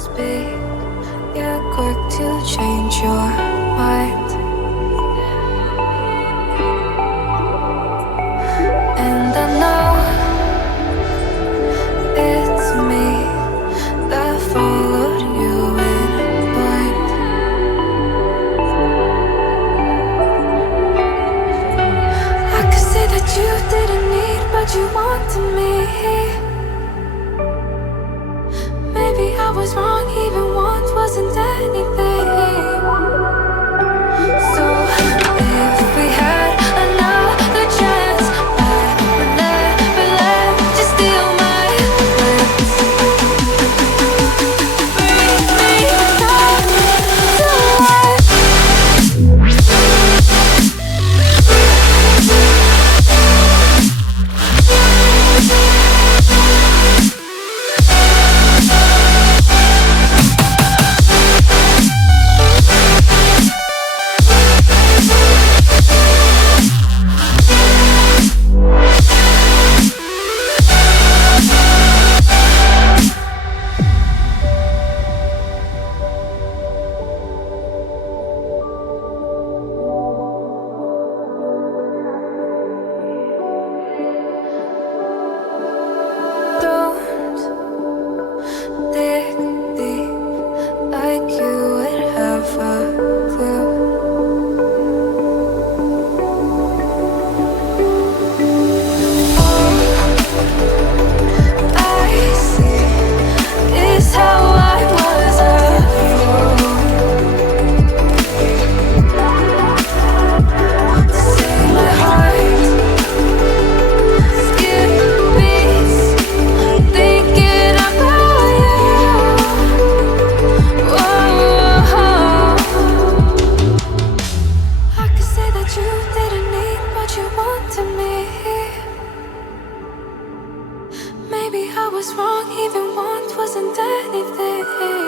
speak, you're quick to change your mind. And I know it's me that followed you in blind. I could say that you didn't need, but you wanted me. Maybe I was wrong, even want wasn't anything. So if we had another chance, I would never let you steal my lips. Bring me back to life. Don't dig deep like you would have a clue. All I see is how I was a fool to see my heart skip beats thinking about you. Whoa. I could say that you didn't need, but you wanted me. Maybe I was wrong, even want wasn't anything.